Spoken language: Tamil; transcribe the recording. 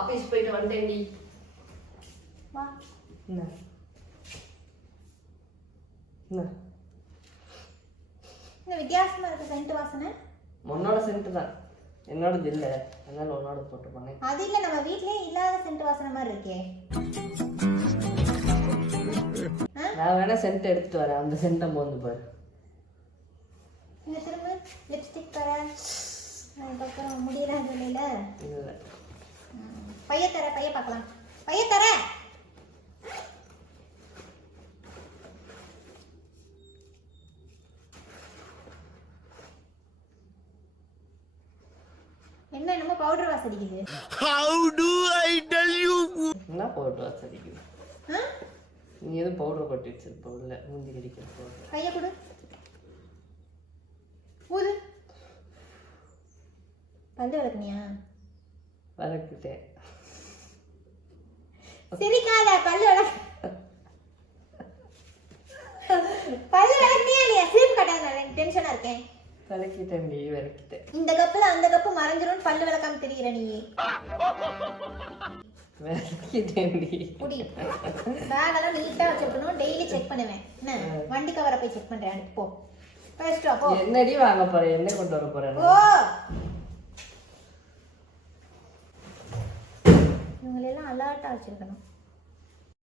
ஆபீஸ் போயிட்டு வந்தேன்டி. வா. என்ன என்ன இந்த வித்தியாசமா இருக்கு சென்ட் வாசனை. உன்னோட சென்ட் தான், என்னோடது இல்ல, அதனால உன்னோட போட்டு பண்ணேன். அது இல்ல, நம்ம வீட்லயே இல்லாத சென்ட் வாசனை மாதிரி இருக்கே. நான் வேணா சென்ட் எடுத்துட்டு வரேன், அந்த சென்ட்டை மோந்து பாரு. இந்த திரும்ப லிப்ஸ்டிக் தர, அதுக்கப்புறம் முடியலாம் இல்ல. இல்ல பைய தர, பைய பார்க்கலாம். பைய தர. என்ன என்னமோ பவுடர் வாசம் அடிக்குது. How do I tell you? என்ன பவுடர் வாசம் அடிக்குது? நீ எதுவும் பவுடர் கொட்டி வச்சிருப்ப உள்ள, மூஞ்சி கடிக்கிற பவுடர். கையை கொடு. ஊது. பல்லு விளக்குனியா? வளர்க்கிட்டேன். சிரிக்காத, பல்லு விளக்கு. பல்லு விளக்குனியா இல்லையா? சிரிப்பு கட்டாத, நான் டென்ஷனா இருக்கேன். விளக்கிட்டேன் டி, விளக்கிட்டேன். இந்த கப்புல அந்த கப்பு மறைஞ்சிரும், பல்லு விளக்காம தெரியுற நீ. விளக்கிட்டேன் டி. குடி. பேக் எல்லாம் நீட்டா வச்சிருக்கணும், டெய்லி செக் பண்ணுவேன். என்ன வண்டி கவரை போய் செக் பண்றேன், அடுத்து போ. ஃபர்ஸ்ட் வா போ. என்னடி வாங்க போறேன், என்ன கொண்டு வர போறேன்? ஓ, இவங்களெல்லாம் அலர்ட்டா வச்சிருக்கணும்.